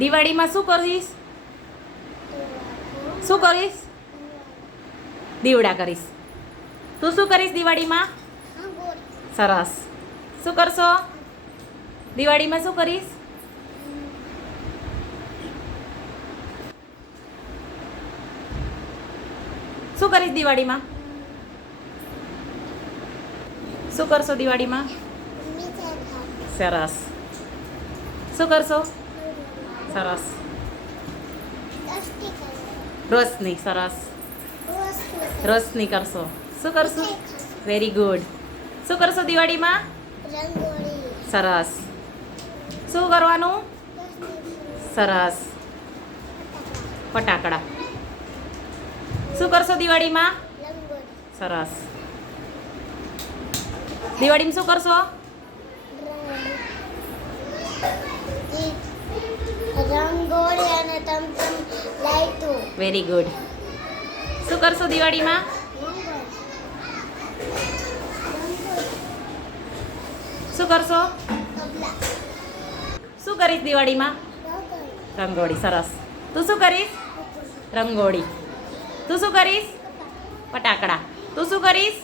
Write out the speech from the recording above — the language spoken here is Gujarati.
દિવાળીમાં શું કરીશ? શું કરીશ? દીવડા કરીશ. તું શું કરીશ દિવાળીમાં? સરસ. શું કરશો દિવાળીમાં? શું કરીશ? શું કરીશ દિવાળીમાં? શું કરશો દિવાળીમાં? સરસ. શું કરશો? સરસ. રોશની. સરસ. રોશની કરશો. શું કરશો? Very good. શું કરશો દિવાળીમાં? સરસ. શું કરવાનું? સરસ. ફટાકડા. શું કરશો દિવાળીમાં? સરસ. દિવાળીમાં શું કરશો? રંગોળી અને તમતમ લાઈટો. Very good. શું કરશો દિવાળીમાં? શું કરશો? શું કરીશ દિવાળીમાં? રંગોળી. સરસ. તું શું કરીશ? રંગોળી. તું શું કરીશ? ફટાકડા. તું શું કરીશ?